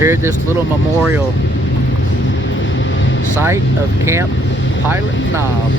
here at this little memorial site of Camp Pilot Knob.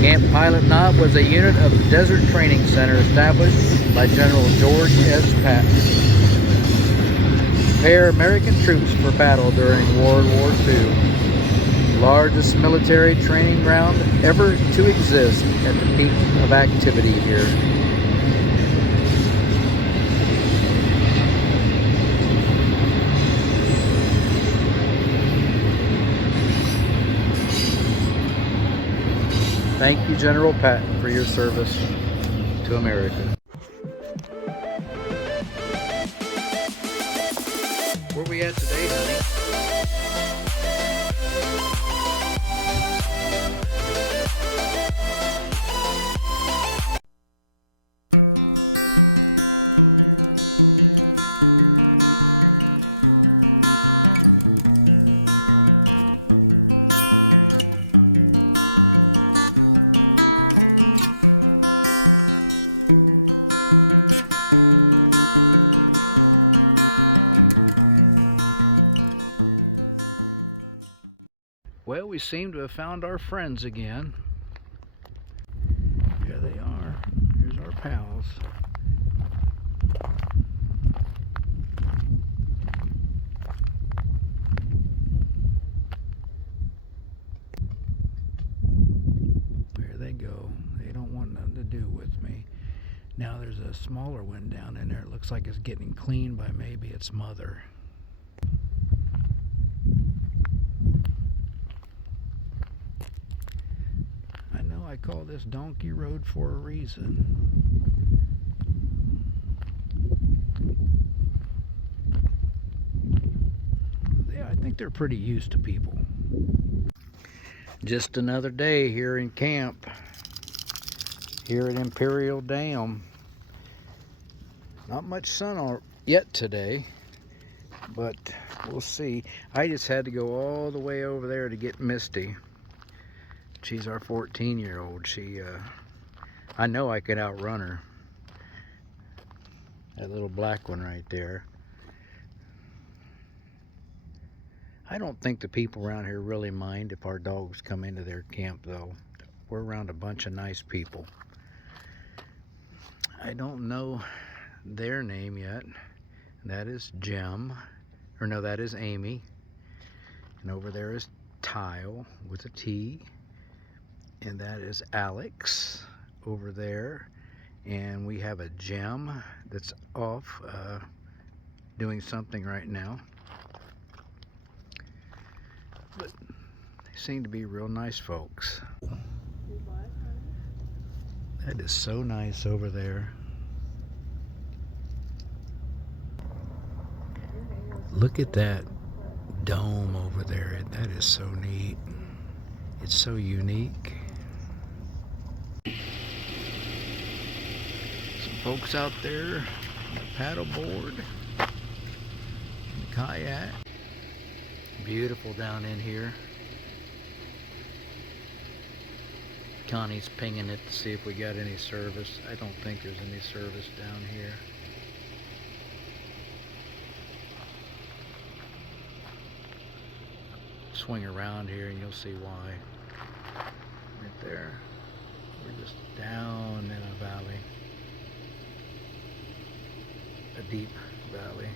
Camp Pilot Knob was a unit of the Desert Training Center established by General George S. Patton to prepare American troops for battle during World War II. Largest military training ground ever to exist at the peak of activity here. Thank you, General Patton, for your service to America. Where we at today, honey? Well, we seem to have found our friends again. Here they are. Here's our pals. There they go. They don't want nothing to do with me. Now there's a smaller one down in there. It looks like it's getting cleaned by maybe its mother. I call this donkey road for a reason. Yeah, I think they're pretty used to people. Just another day here in camp, here at Imperial Dam. Not much sun yet today, but we'll see. I just had to go all the way over there to get Misty. She's our 14-year-old. I know I could outrun her. That little black one right there. I don't think the people around here really mind if our dogs come into their camp, though. We're around a bunch of nice people. I don't know their name yet. That is Jim. Or no, that is Amy. And over there is Tile with a T. And that is Alex over there, and we have a Gem that's off doing something right now, but they seem to be real nice folks. That is so nice over there. Look at that dome over there. That is so neat. It's so unique. Some folks out there on the paddle board, and the kayak. Beautiful down in here. Connie's pinging it to see if we got any service. I don't think there's any service down here. Swing around here and you'll see why. Right there. We're just down in a valley. A deep valley.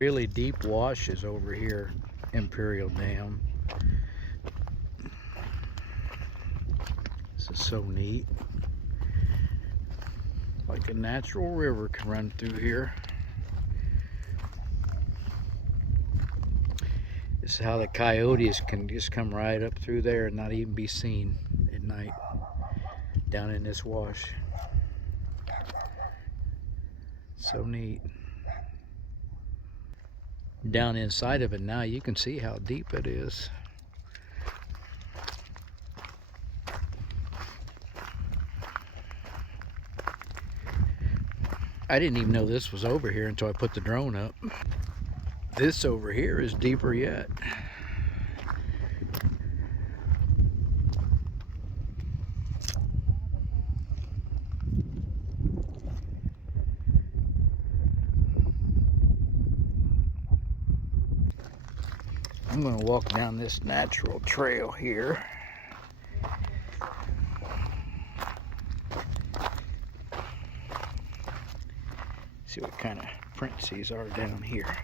Really deep washes over here, Imperial Dam. This is so neat. Like a natural river can run through here. This is how the coyotes can just come right up through there and not even be seen at night down in this wash. So neat. Down inside of it now, you can see how deep it is. I didn't even know this was over here until I put the drone up. This over here is deeper yet. I'm going to walk down this natural trail here. See what kind of prints these are down here.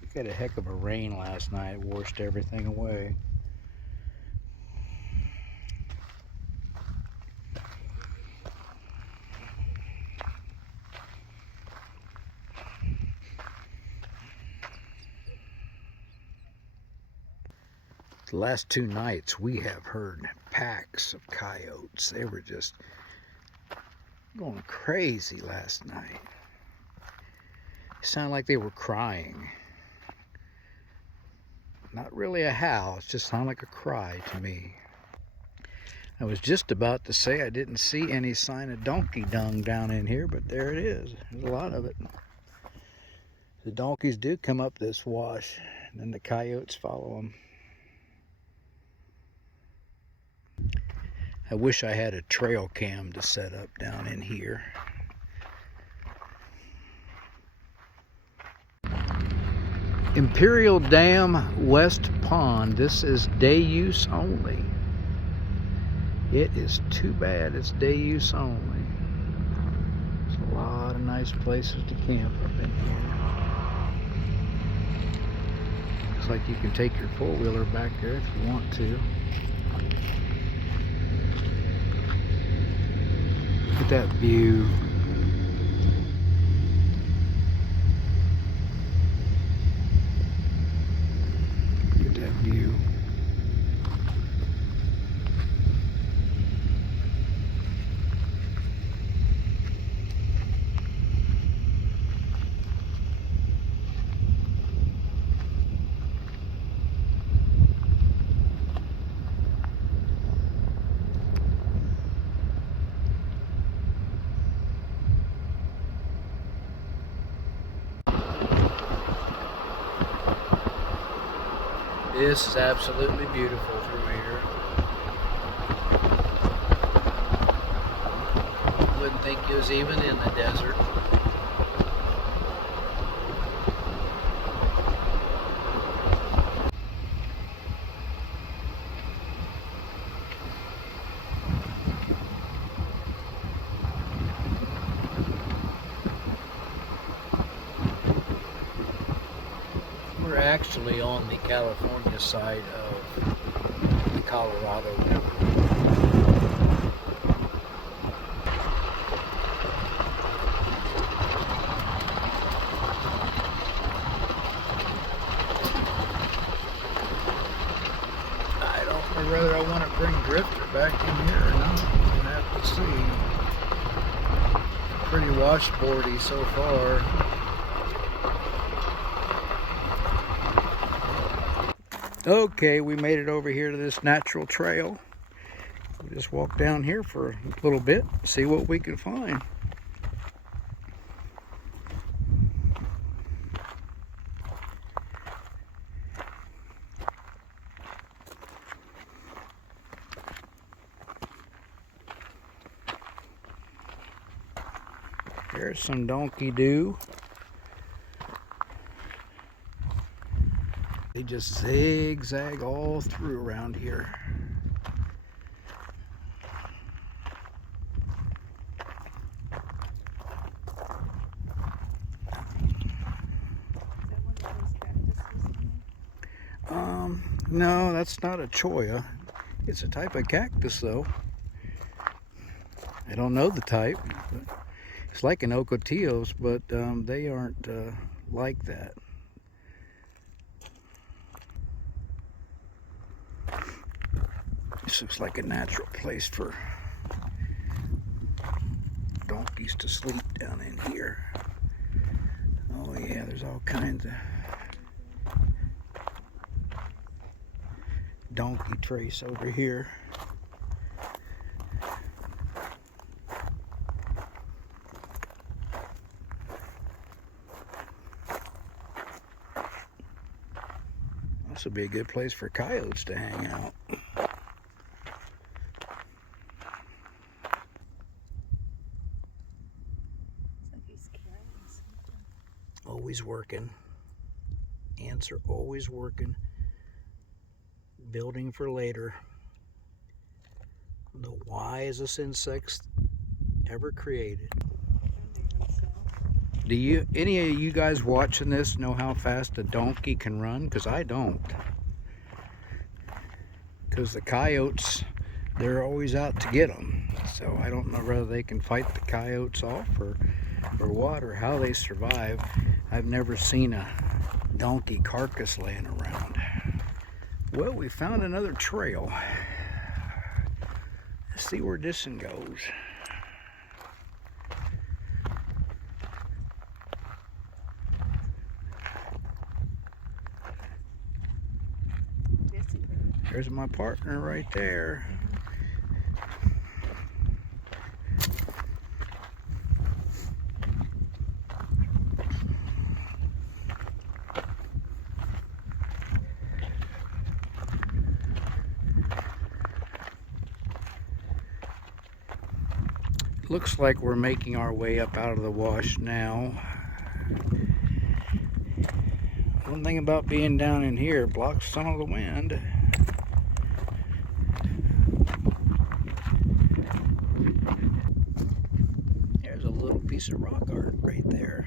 We got a heck of a rain last night. It washed everything away. The last 2 nights we have heard packs of coyotes. They were just going crazy last night. It sounded like they were crying. Not really a howl, it just sounded like a cry to me. I was just about to say I didn't see any sign of donkey dung down in here, but there it is. There's a lot of it. The donkeys do come up this wash, and then the coyotes follow them. I wish I had a trail cam to set up down in here. Imperial Dam West Pond. This is day use only. It is too bad it's day use only. There's a lot of nice places to camp up in here. Looks like you can take your four-wheeler back there if you want to. Look at that view. Look at that view. This is absolutely beautiful through here. Wouldn't think it was even in the desert. We're actually on the California side of the Colorado River. I don't know whether I want to bring Drifter back in here or not. We'll have to see. Pretty washboardy so far. Okay, we made it over here to this natural trail. We'll just walk down here for a little bit, see what we can find. There's some donkey doo. They just zigzag all through around here. No, that's not a cholla. It's a type of cactus though. I don't know the type. But it's like an ocotillos, but they aren't like that. This looks like a natural place for donkeys to sleep down in here. Oh yeah, there's all kinds of donkey trace over here. This would be a good place for coyotes to hang out. Always working. Ants are always working. Building for later. The wisest insects ever created. Do any of you guys watching this know how fast a donkey can run? Because I don't. Because the coyotes, they're always out to get them. So I don't know whether they can fight the coyotes off or what, or how they survive. I've never seen a donkey carcass laying around. Well, we found another trail. Let's see where this one goes. There's my partner right there. Looks like we're making our way up out of the wash now. One thing about being down in here, it blocks some of the wind. There's a little piece of rock art right there.